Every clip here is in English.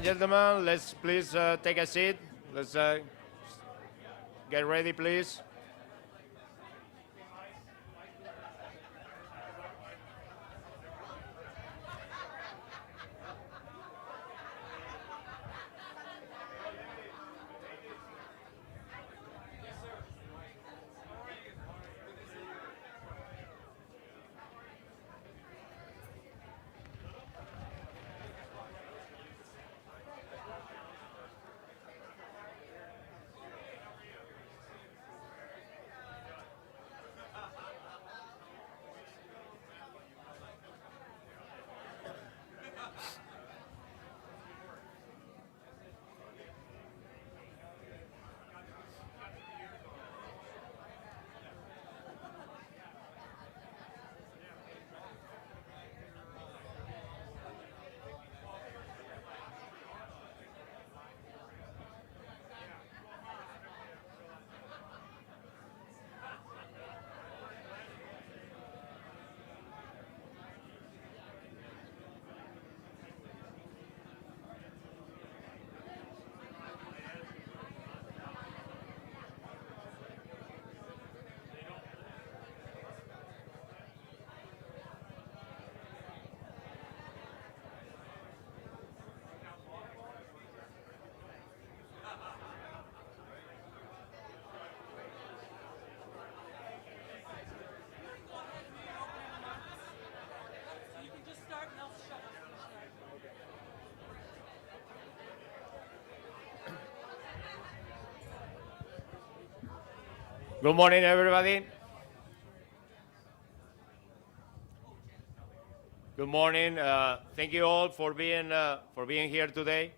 and gentlemen, let's please take a seat. Let's get ready, please. Good morning, everybody. Good morning. Thank you all for being here today.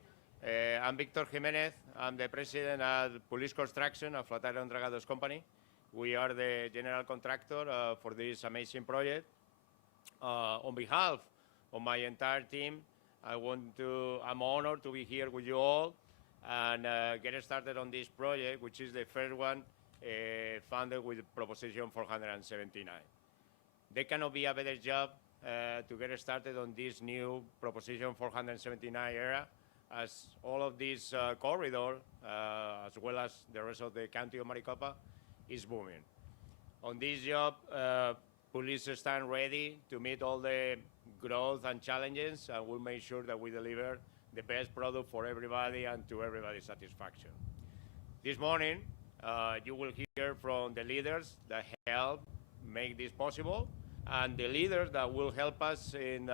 I'm Victor Jimenez. I'm the president at Police Construction, a Flatiron Dragados company. We are the general contractor for this amazing project. On behalf of my entire team, I'm honored to be here with you all and get started on this project, which is the first one funded with Proposition 479. There cannot be a better job to get started on this new Proposition 479 era, as all of this corridor, as well as the rest of the county of Maricopa, is booming. On this job, police stand ready to meet all the growth and challenges, and we'll make sure that we deliver the best product for everybody and to everybody's satisfaction. This morning, you will hear from the leaders that help make this possible and the leaders that will help us in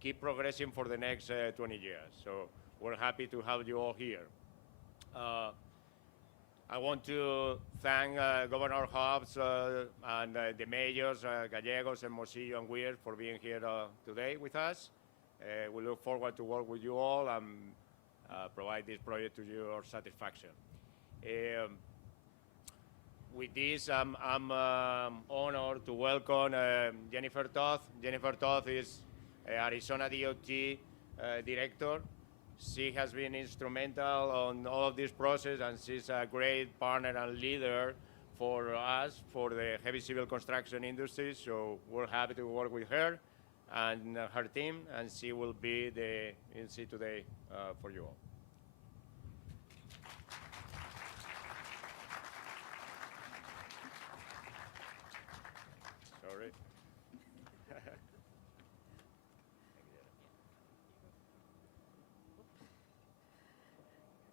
keep progressing for the next 20 years. So we're happy to have you all here. I want to thank Governor Hobbs and the mayors, Gallegos and Morcillo and Weir, for being here today with us. We look forward to work with you all and provide this project to your satisfaction. With this, I'm honored to welcome Jennifer Toth. Jennifer Toth is Arizona DOT director. She has been instrumental on all of this process, and she's a great partner and leader for us, for the heavy civil construction industry. So we're happy to work with her and her team, and she will be the MC today for you all. Sorry.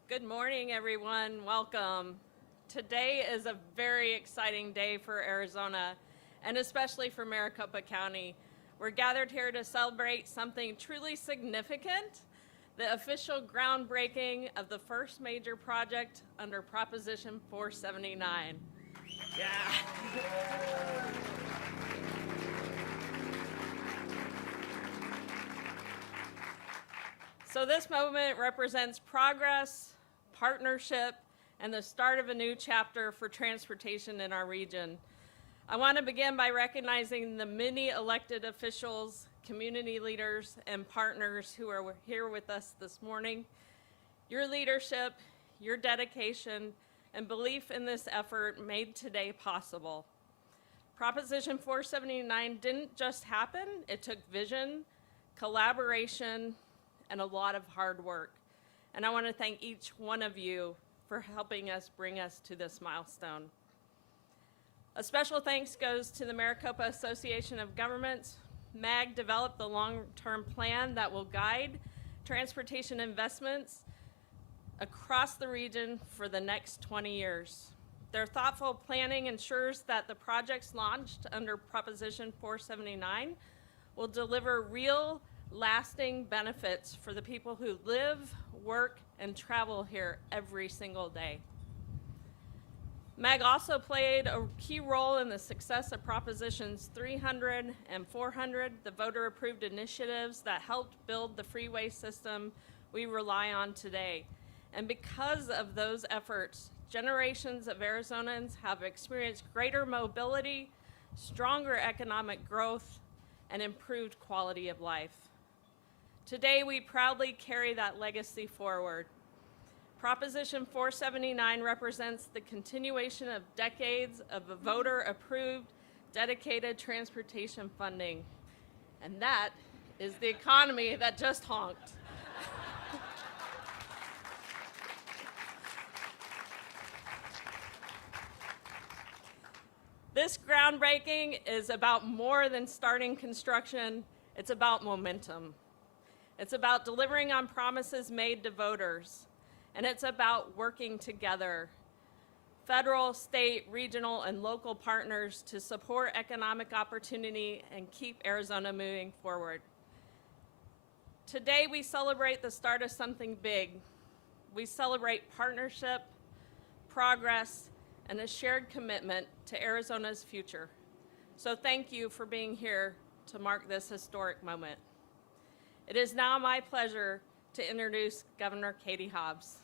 Good morning, everyone. Welcome. Today is a very exciting day for Arizona, and especially for Maricopa County. We're gathered here to celebrate something truly significant, the official groundbreaking of the first major project under Proposition 479. Yeah. So this moment represents progress, partnership, and the start of a new chapter for transportation in our region. I want to begin by recognizing the many elected officials, community leaders, and partners who are here with us this morning. Your leadership, your dedication, and belief in this effort made today possible. Proposition 479 didn't just happen, it took vision, collaboration, and a lot of hard work. and I want to thank each one of you for helping us bring us to this milestone. A special thanks goes to the Maricopa Association of Governments. MAG developed the long-term plan that will guide transportation investments across the region for the next 20 years. Their thoughtful planning ensures that the projects launched under Proposition 479 will deliver real, lasting benefits for the people who live, work, and travel here every single day. MAG also played a key role in the success of Propositions 300 and 400, the voter-approved initiatives that helped build the freeway system we rely on today. And because of those efforts, generations of Arizonans have experienced greater mobility, stronger economic growth, and improved quality of life. Today, we proudly carry that legacy forward. Proposition 479 represents the continuation of decades of voter-approved, dedicated transportation funding. And that is the economy that just honked. This groundbreaking is about more than starting construction. It's about momentum. It's about delivering on promises made to voters. And it's about working together, federal, state, regional, and local partners to support economic opportunity and keep Arizona moving forward. Today, we celebrate the start of something big. We celebrate partnership, progress, and a shared commitment to Arizona's future. So thank you for being here to mark this historic moment. It is now my pleasure to introduce Governor Katie Hobbs.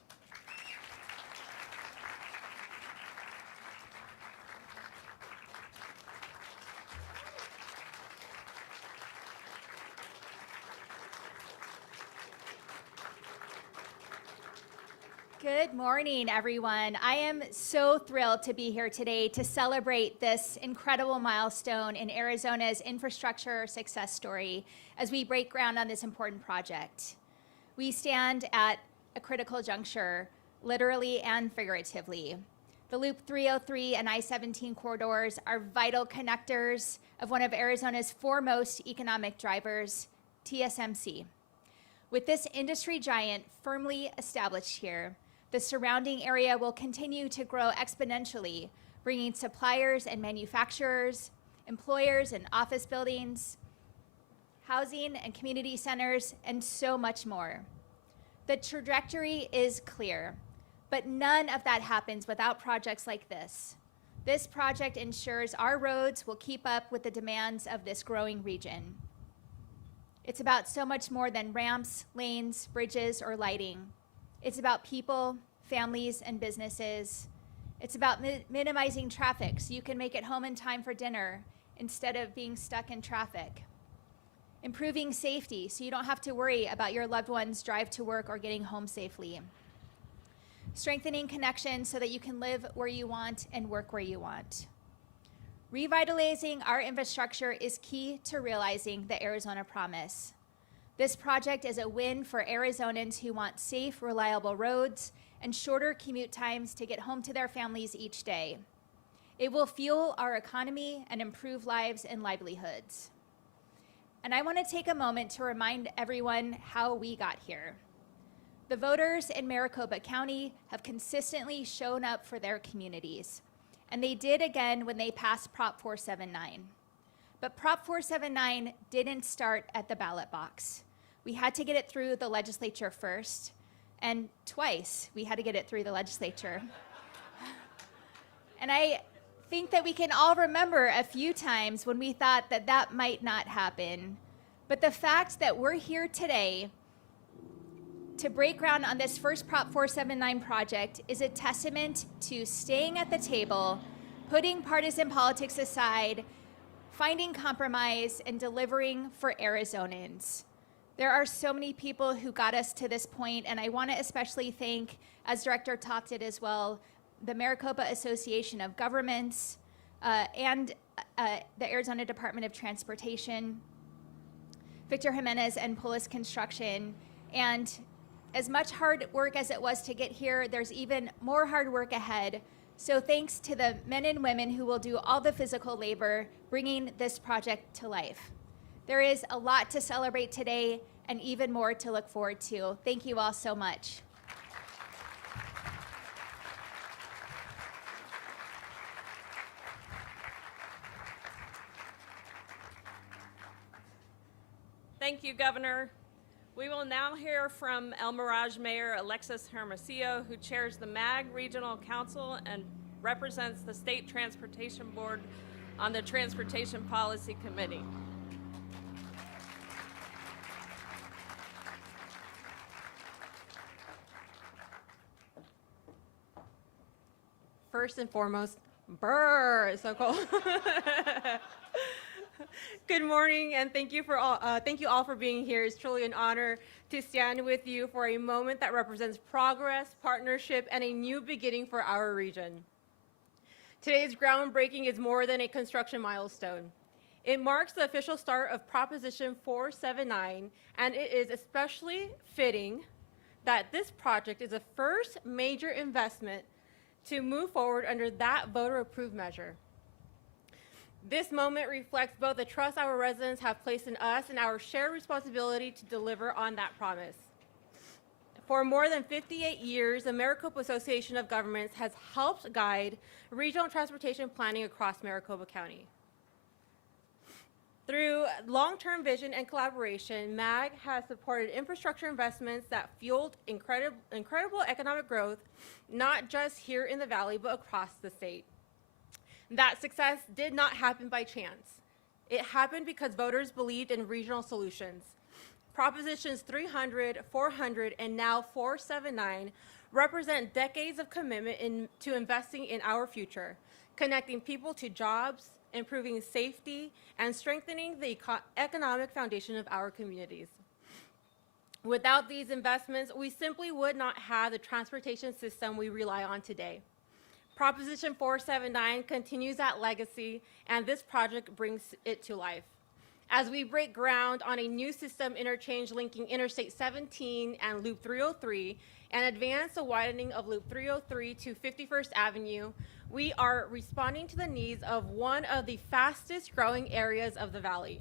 Good morning, everyone. I am so thrilled to be here today to celebrate this incredible milestone in Arizona's infrastructure success story as we break ground on this important project. We stand at a critical juncture, literally and figuratively. The Loop 303 and I-17 corridors are vital connectors of one of Arizona's foremost economic drivers, TSMC. With this industry giant firmly established here, the surrounding area will continue to grow exponentially, bringing suppliers and manufacturers, employers and office buildings, housing and community centers, and so much more. The trajectory is clear, but none of that happens without projects like this. This project ensures our roads will keep up with the demands of this growing region. It's about so much more than ramps, lanes, bridges, or lighting. It's about people, families, and businesses. It's about minimizing traffic so you can make it home in time for dinner instead of being stuck in traffic. Improving safety so you don't have to worry about your loved one's drive to work or getting home safely. Strengthening connections so that you can live where you want and work where you want. Revitalizing our infrastructure is key to realizing the Arizona Promise. This project is a win for Arizonans who want safe, reliable roads and shorter commute times to get home to their families each day. It will fuel our economy and improve lives and livelihoods. And I want to take a moment to remind everyone how we got here. The voters in Maricopa County have consistently shown up for their communities, and they did again when they passed Prop 479. But Prop 479 didn't start at the ballot box. We had to get it through the legislature first, and twice we had to get it through the legislature. And I think that we can all remember a few times when we thought that that might not happen. But the fact that we're here today to break ground on this first Prop 479 project is a testament to staying at the table, putting partisan politics aside, finding compromise, and delivering for Arizonans. There are so many people who got us to this point, and I want to especially thank, as Director Topp did as well, the Maricopa Association of Governments and the Arizona Department of Transportation, Victor Jimenez and Polis Construction, and As much hard work as it was to get here, there's even more hard work ahead. So thanks to the men and women who will do all the physical labor, bringing this project to life. There is a lot to celebrate today and even more to look forward to. Thank you all so much. Thank you, Governor. We will now hear from El Mirage Mayor Alexis Hermosillo, who chairs the MAG Regional Council and represents the State Transportation Board on the Transportation Policy Committee. First and foremost, brr, it's so cool. Good morning, and thank you all for being here. It's truly an honor to stand with you for a moment that represents progress, partnership, and a new beginning for our region. Today's groundbreaking is more than a construction milestone. It marks the official start of Proposition 479, and it is especially fitting that this project is the first major investment to move forward under that voter-approved measure. This moment reflects both the trust our residents have placed in us and our shared responsibility to deliver on that promise. For more than 58 years, the Maricopa Association of Governments has helped guide regional transportation planning across Maricopa County. Through long-term vision and collaboration, MAG has supported infrastructure investments that fueled incredible economic growth, not just here in the Valley, but across the state. That success did not happen by chance. It happened because voters believed in regional solutions. Propositions 300, 400, and now 479 represent decades of commitment to investing in our future, connecting people to jobs, improving safety, and strengthening the economic foundation of our communities. Without these investments, we simply would not have the transportation system we rely on today. Proposition 479 continues that legacy, and this project brings it to life. As we break ground on a new system interchange linking Interstate 17 and Loop 303 and advance the widening of Loop 303 to 51st Avenue, we are responding to the needs of one of the fastest growing areas of the Valley.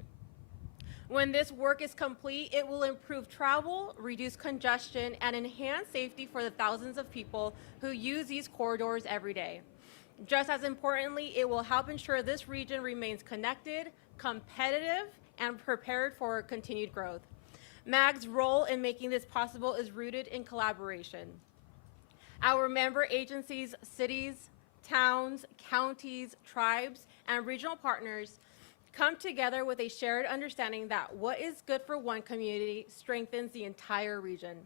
When this work is complete, it will improve travel, reduce congestion, and enhance safety for the thousands of people who use these corridors every day. Just as importantly, it will help ensure this region remains connected, competitive, and prepared for continued growth. MAG's role in making this possible is rooted in collaboration. Our member agencies, cities, towns, counties, tribes, and regional partners come together with a shared understanding that what is good for one community strengthens the entire region.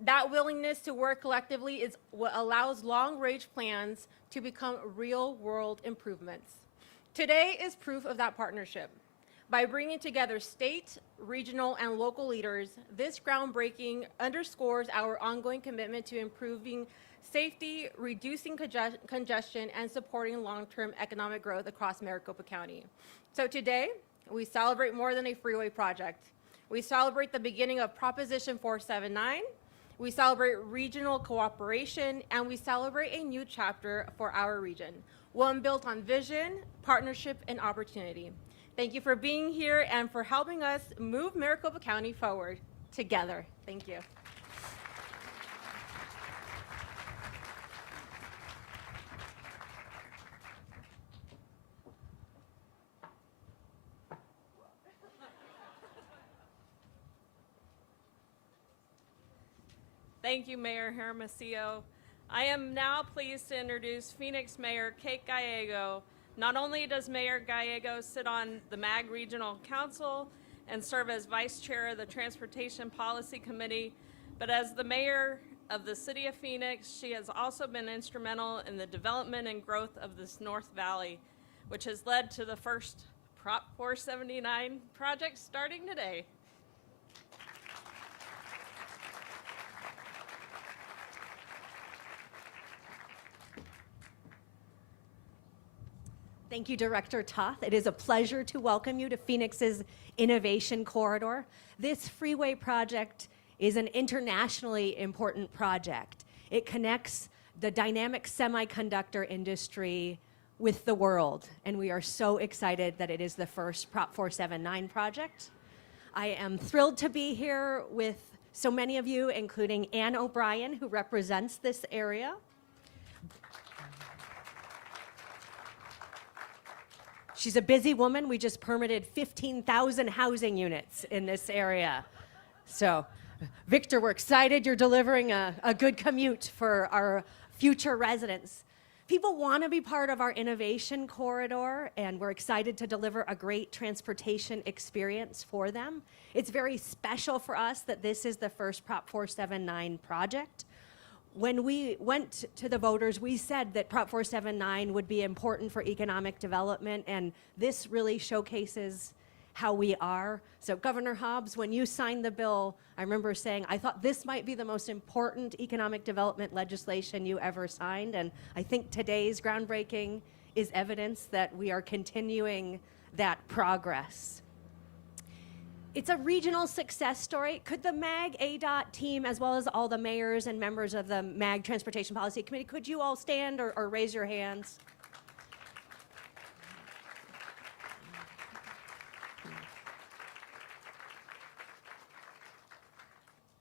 That willingness to work collectively is what allows long-range plans to become real-world improvements. Today is proof of that partnership. By bringing together state, regional, and local leaders, this groundbreaking underscores our ongoing commitment to improving safety, reducing congestion, and supporting long-term economic growth across Maricopa County. So today, we celebrate more than a freeway project. We celebrate the beginning of Proposition 479, we celebrate regional cooperation, and we celebrate a new chapter for our region, one built on vision, partnership, and opportunity. Thank you for being here and for helping us move Maricopa County forward together. Thank you. Thank you, Mayor Hermosillo. I am now pleased to introduce Phoenix Mayor Kate Gallego. Not only does Mayor Gallego sit on the MAG Regional Council and serve as Vice Chair of the Transportation Policy Committee, but as the Mayor of the City of Phoenix, she has also been instrumental in the development and growth of this North Valley, which has led to the first Prop 479 project starting today. Thank you, Director Toth. It is a pleasure to welcome you to Phoenix's Innovation Corridor. This freeway project is an internationally important project. It connects the dynamic semiconductor industry with the world, and we are so excited that it is the first Prop 479 project. I am thrilled to be here with so many of you, including Ann O'Brien, who represents this area. She's a busy woman. We just permitted 15,000 housing units in this area. So, Victor, we're excited you're delivering a good commute for our future residents. People want to be part of our innovation corridor, and we're excited to deliver a great transportation experience for them. It's very special for us that this is the first Prop 479 project. When we went to the voters, we said that Prop 479 would be important for economic development, and this really showcases how we are. So Governor Hobbs, when you signed the bill, I remember saying, I thought this might be the most important economic development legislation you ever signed, and I think today's groundbreaking is evidence that we are continuing that progress. It's a regional success story. Could the MAG ADOT team, as well as all the mayors and members of the MAG Transportation Policy Committee, could you all stand or raise your hands?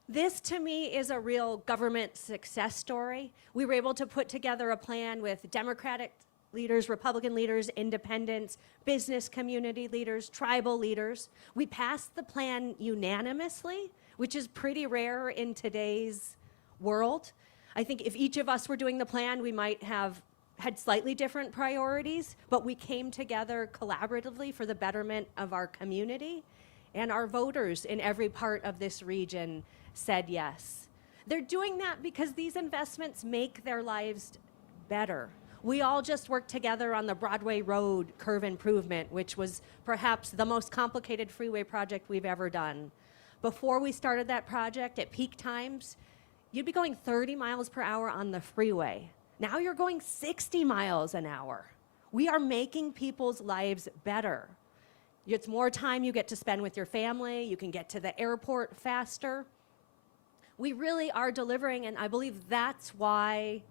This, to me, is a real government success story. We were able to put together a plan with Democratic leaders, Republican leaders, independents, business community leaders, tribal leaders. We passed the plan unanimously, which is pretty rare in today's world. I think if each of us were doing the plan, we might have had slightly different priorities, but we came together collaboratively for the betterment of our community, and our voters in every part of this region said yes. They're doing that because these investments make their lives better. We all just worked together on the Broadway Road curve improvement, which was perhaps the most complicated freeway project we've ever done. Before we started that project, at peak times, you'd be going 30 miles per hour on the freeway. Now you're going 60 miles an hour. We are making people's lives better. It's more time you get to spend with your family. You can get to the airport faster. We really are delivering, and I believe that's why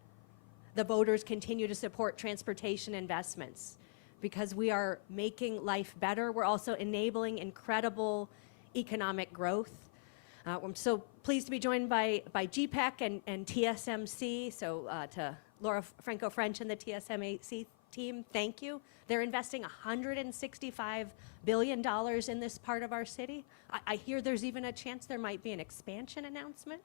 the voters continue to support transportation investments, because we are making life better. We're also enabling incredible economic growth. I'm so pleased to be joined by GPEC and TSMC. So to Laura Franco-French and the TSMC team, thank you. They're investing $165 billion in this part of our city. I hear there's even a chance there might be an expansion announcement.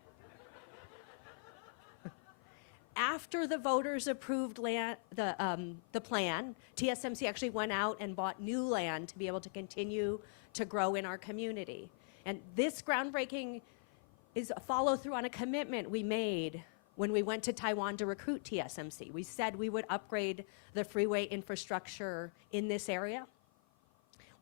After the voters approved the plan, TSMC actually went out and bought new land to be able to continue to grow in our community. And this groundbreaking is a follow-through on a commitment we made when we went to Taiwan to recruit TSMC. We said we would upgrade the freeway infrastructure in this area.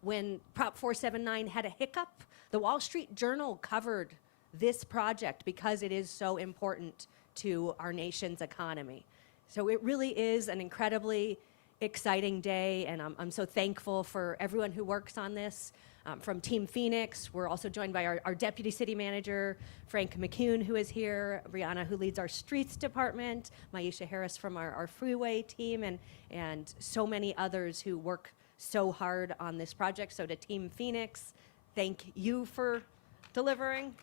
When Prop 479 had a hiccup, the Wall Street Journal covered this project because it is so important to our nation's economy. So it really is an incredibly exciting day, and I'm so thankful for everyone who works on this. From Team Phoenix, we're also joined by our Deputy City Manager, Frank McCune, who is here, Brianna, who leads our Streets Department, Maisha Harris from our Freeway team, and so many others who work so hard on this project. So to Team Phoenix, thank you for delivering.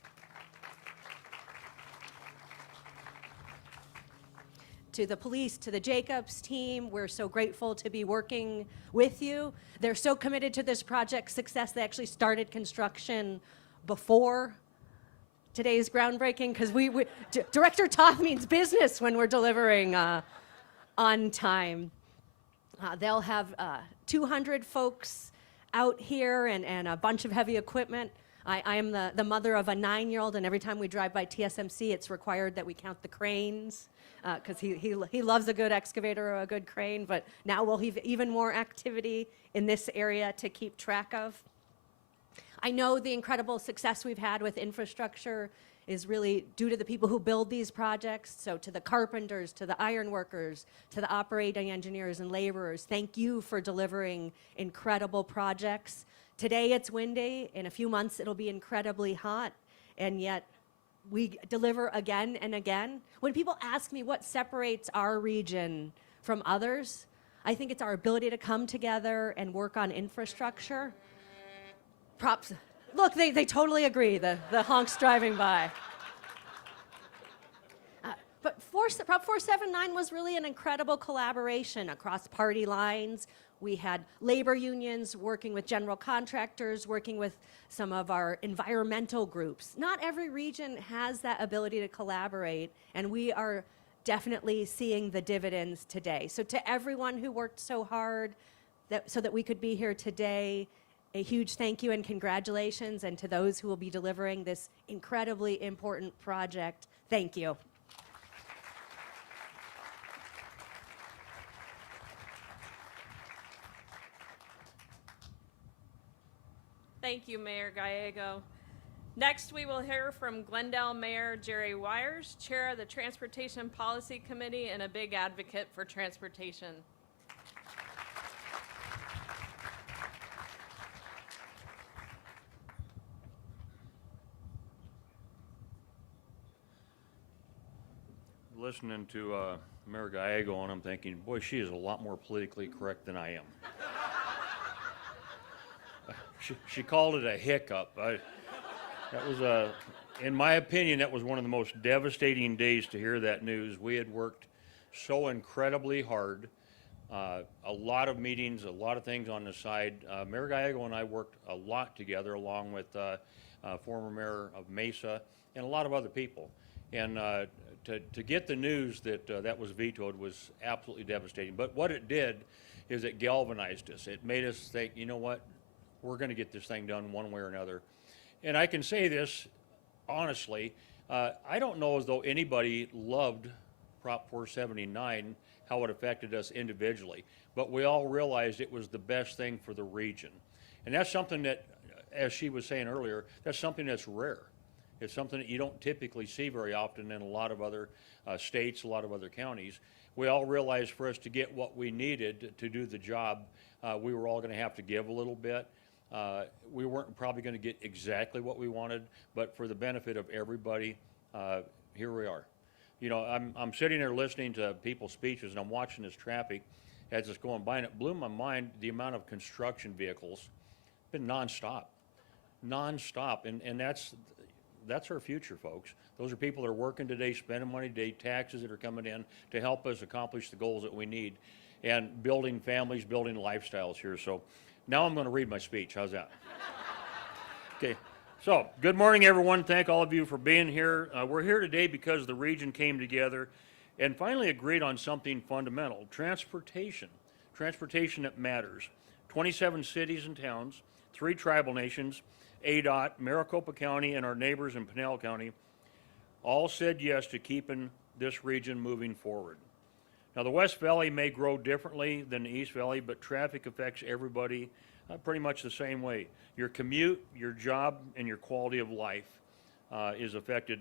To the police, to the Jacobs team, we're so grateful to be working with you. They're so committed to this project's success, they actually started construction before today's groundbreaking, because Director Toth means business when we're delivering on time. They'll have 200 folks out here and a bunch of heavy equipment. I am the mother of a 9-year-old, and every time we drive by TSMC, it's required that we count the cranes, because he loves a good excavator or a good crane, but now we'll have even more activity in this area to keep track of. I know the incredible success we've had with infrastructure is really due to the people who build these projects. So to the carpenters, to the iron workers, to the operating engineers and laborers, thank you for delivering incredible projects. Today it's windy. In a few months it'll be incredibly hot, and yet we deliver again and again. When people ask me what separates our region from others, I think it's our ability to come together and work on infrastructure. Props. Look, they totally agree, the honks driving by. But Prop 479 was really an incredible collaboration across party lines. We had labor unions working with general contractors, working with some of our environmental groups. Not every region has that ability to collaborate, and we are definitely seeing the dividends today. So to everyone who worked so hard so that we could be here today, a huge thank you and congratulations, and to those who will be delivering this incredibly important project, thank you. Thank you, Mayor Gallego. Next, we will hear from Glendale Mayor Jerry Wires, Chair of the Transportation Policy Committee and a big advocate for transportation. Listening to Mayor Gallego, and I'm thinking, boy, she is a lot more politically correct than I am. She called it a hiccup. That was in my opinion, that was one of the most devastating days to hear that news. We had worked so incredibly hard, a lot of meetings, a lot of things on the side. Mayor Gallego and I worked a lot together, along with former mayor of Mesa and a lot of other people. And to get the news that that was vetoed was absolutely devastating. But what it did is it galvanized us. It made us think, you know what? We're going to get this thing done one way or another. And I can say this honestly, I don't know as though anybody loved Prop 479, how it affected us individually, but we all realized it was the best thing for the region. And that's something that, as she was saying earlier, that's something that's rare. It's something that you don't typically see very often in a lot of other states, a lot of other counties. We all realized for us to get what we needed to do the job, we were all going to have to give a little bit. We weren't probably going to get exactly what we wanted, but for the benefit of everybody, here we are. You know, I'm sitting there listening to people's speeches, and I'm watching this traffic as it's going by, and it blew my mind the amount of construction vehicles. Been nonstop, and that's our future, folks. Those are people that are working today, spending money today, taxes that are coming in to help us accomplish the goals that we need, and building families, building lifestyles here. So now I'm going to read my speech. How's that? Okay. So, good morning, everyone. Thank all of you for being here. We're here today because the region came together and finally agreed on something fundamental: transportation. Transportation that matters. 27 cities and towns, 3 tribal nations, ADOT, Maricopa County, and our neighbors in Pinal County all said yes to keeping this region moving forward. Now, the West Valley may grow differently than the East Valley, but traffic affects everybody pretty much the same way. Your commute, your job, and your quality of life is affected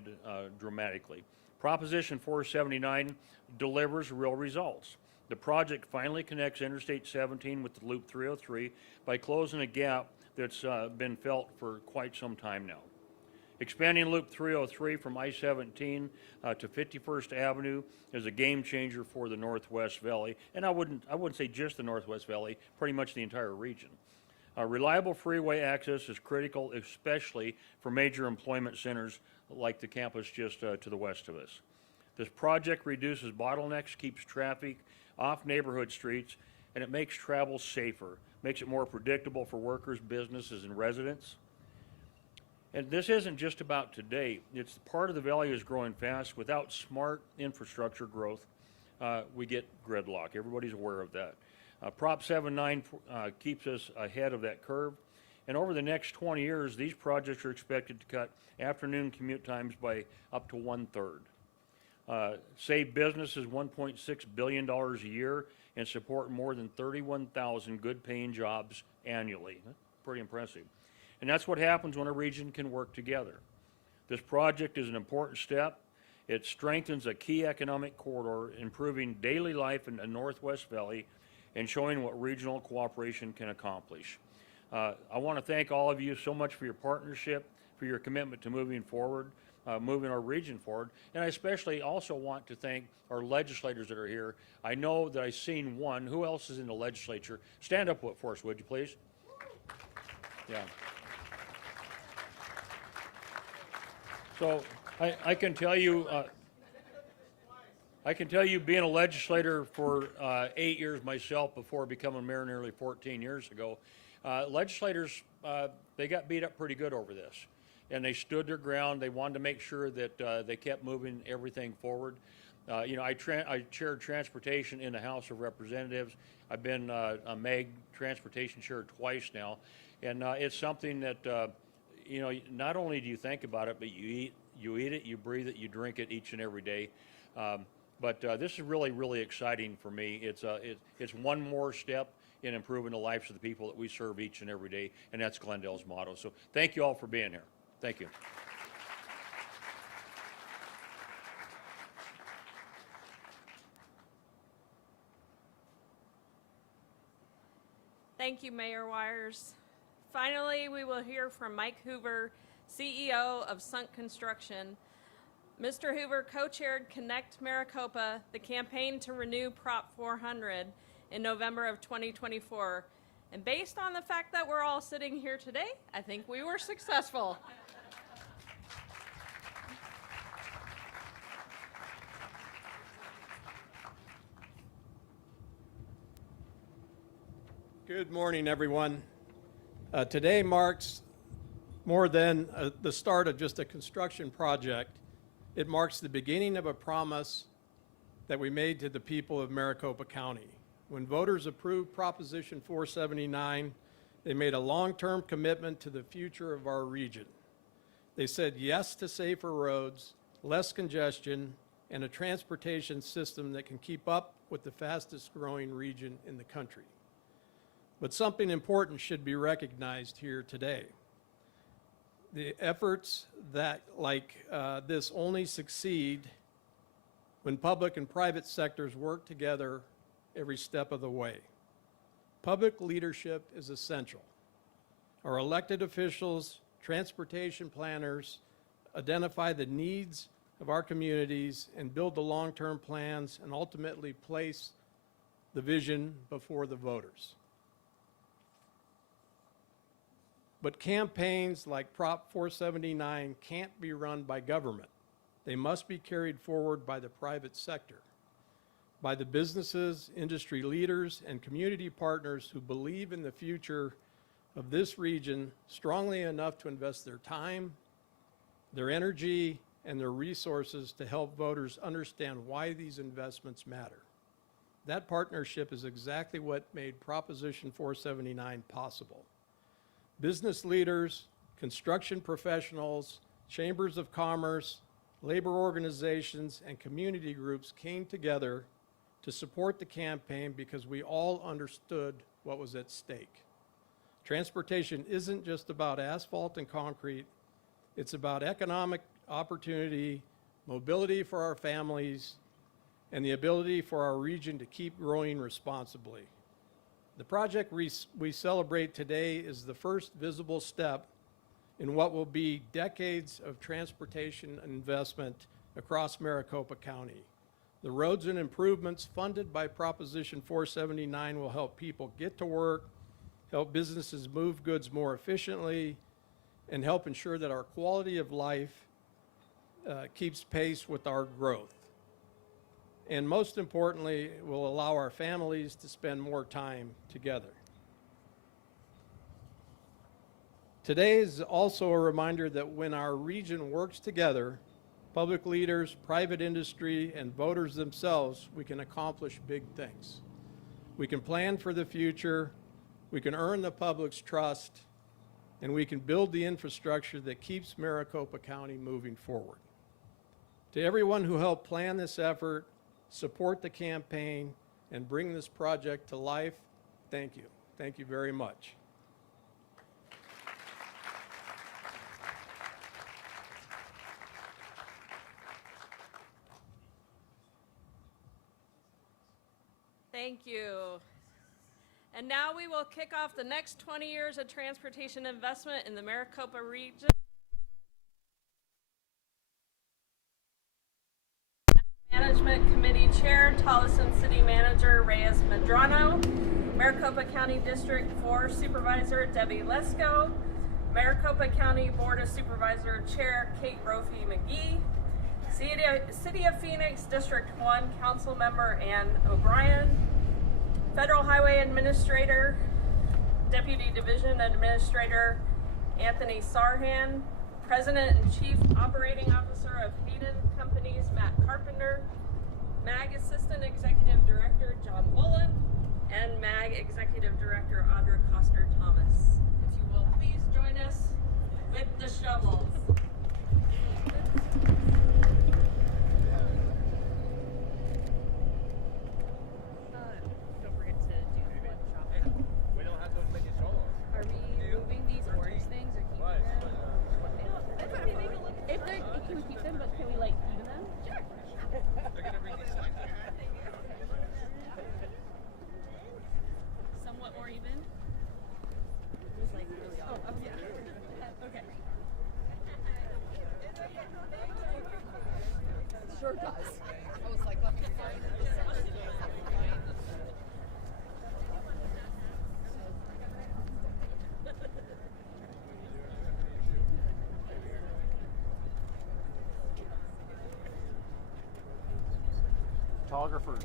dramatically. Proposition 479 delivers real results. The project finally connects Interstate 17 with the Loop 303 by closing a gap that's been felt for quite some time now. Expanding Loop 303 from I-17 to 51st Avenue is a game changer for the Northwest Valley, and I wouldn't say just the Northwest Valley, pretty much the entire region. Reliable freeway access is critical, especially for major employment centers like the campus just to the west of us. This project reduces bottlenecks, keeps traffic off neighborhood streets, and it makes travel safer, makes it more predictable for workers, businesses, and residents. And this isn't just about today. It's part of the valley is growing fast. Without smart infrastructure growth, we get gridlock. Everybody's aware of that. Prop 79 keeps us ahead of that curve. And over the next 20 years, these projects are expected to cut afternoon commute times by up to 1/3. Save businesses $1.6 billion a year and support more than 31,000 good-paying jobs annually. That's pretty impressive. And that's what happens when a region can work together. This project is an important step. It strengthens a key economic corridor, improving daily life in the Northwest Valley and showing what regional cooperation can accomplish. I want to thank all of you so much for your partnership, for your commitment to moving forward. moving our region forward. And I especially also want to thank our legislators that are here. I know that I've seen one. Who else is in the legislature? Stand up for us, would you please? Yeah. So I can tell you, being a legislator for 8 years myself before becoming mayor nearly 14 years ago, legislators, they got beat up pretty good over this. And they stood their ground. They wanted to make sure that they kept moving everything forward. You know, I chaired transportation in the House of Representatives. I've been a MAG transportation chair twice now. And it's something that, you know, not only do you think about it, but you eat it, you breathe it, you drink it each and every day. But this is really, really exciting for me. It's one more step in improving the lives of the people that we serve each and every day, and that's Glendale's motto. So thank you all for being here. Thank you. Thank you, Mayor Wires. Finally, we will hear from Mike Hoover, CEO of Sunk Construction. Mr. Hoover co-chaired Connect Maricopa, the campaign to renew Prop 400 in November of 2024. And based on the fact that we're all sitting here today, I think we were successful. Good morning, everyone. Today marks more than the start of just a construction project. It marks the beginning of a promise that we made to the people of Maricopa County. When voters approved Proposition 479, they made a long-term commitment to the future of our region. They said yes to safer roads, less congestion, and a transportation system that can keep up with the fastest growing region in the country. But something important should be recognized here today. The efforts that like this only succeed when public and private sectors work together every step of the way. Public leadership is essential. Our elected officials, transportation planners, identify the needs of our communities and build the long-term plans and ultimately place the vision before the voters. But campaigns like Prop 479 can't be run by government. They must be carried forward by the private sector, by the businesses, industry leaders, and community partners who believe in the future of this region strongly enough to invest their time, their energy, and their resources to help voters understand why these investments matter. That partnership is exactly what made Proposition 479 possible. Business leaders, construction professionals, chambers of commerce, labor organizations, and community groups came together to support the campaign because we all understood what was at stake. Transportation isn't just about asphalt and concrete. It's about economic opportunity, mobility for our families, and the ability for our region to keep growing responsibly. The project we celebrate today is the first visible step in what will be decades of transportation investment across Maricopa County. The roads and improvements funded by Proposition 479 will help people get to work, help businesses move goods more efficiently, and help ensure that our quality of life keeps pace with our growth. And most importantly, it will allow our families to spend more time together. Today is also a reminder that when our region works together, public leaders, private industry, and voters themselves, we can accomplish big things. We can plan for the future, we can earn the public's trust, and we can build the infrastructure that keeps Maricopa County moving forward. To everyone who helped plan this effort, support the campaign, and bring this project to life, thank you. Thank you very much. Thank you. And now we will kick off the next 20 years of transportation investment in the Maricopa region. Management Committee Chair, Tolleson City Manager Reyes Medrano, Maricopa County District 4 Supervisor Debbie Lesko, Maricopa County Board of Supervisor Chair Kate Brophy McGee, City of Phoenix District 1 Council Member Ann O'Brien, Federal Highway Administrator, Deputy Division Administrator Anthony Sarhan, President and Chief Operating Officer of Hayden Companies Matt Carpenter, MAG Assistant Executive Director John Bullen, and MAG Executive Director Audra Coster Thomas. If you will please join us with the shovels. Don't forget to do one shot. We don't have those many solos. Are we moving these orange things or keeping them? If they're, can we keep them, but can we like even them? Sure. They're gonna bring these slides back. Somewhat more even. Just like really off. Oh, yeah. Okay. Sure does. I was like, let me find it. Photographers.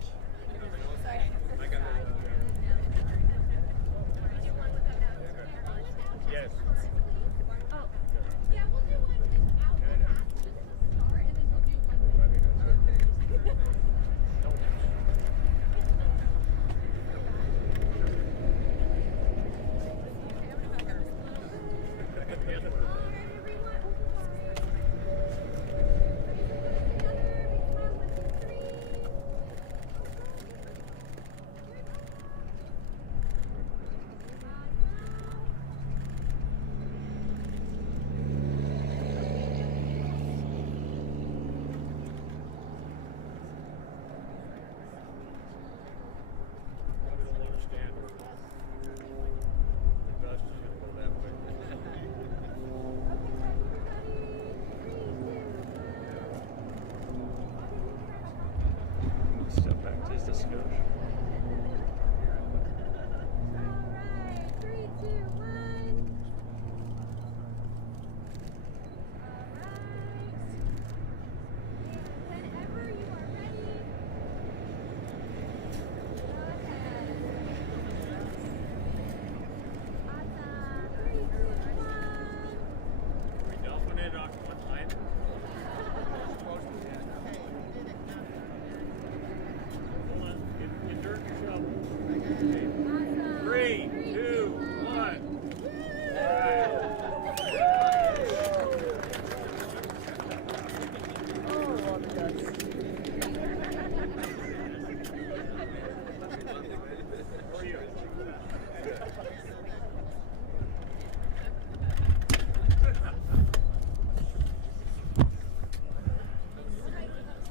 Yes. Yeah, we'll do one without the hat, just as a start, and then we'll do one with Step back just a skosh. Alright, 3, 2, 1. Alright. Whenever you are ready, go ahead. Awesome. 3, 2, 1. We dumping it on one line. Hold on. Get dirt in your shovel. Awesome. 3, 2, 1.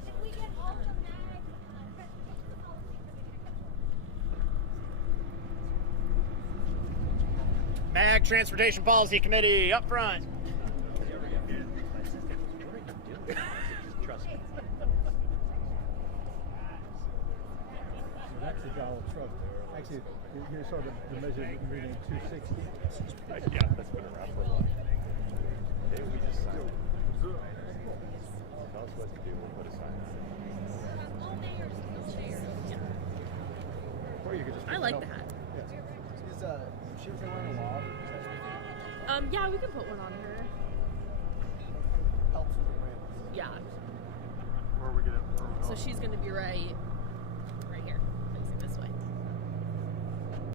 Can we get all the mag? MAG Transportation Policy Committee up front. Trust me. That's the Donald Trump. Actually, you saw the measurement reading 260. Yeah, that's been around for a while. Maybe we just sign it. Tell us what to do, we'll put a sign on it. Or you could just. I like the hat. Is she wearing a wall? Yeah, we can put one on her. Helps with the wind. Yeah. Or we get it. So she's gonna be right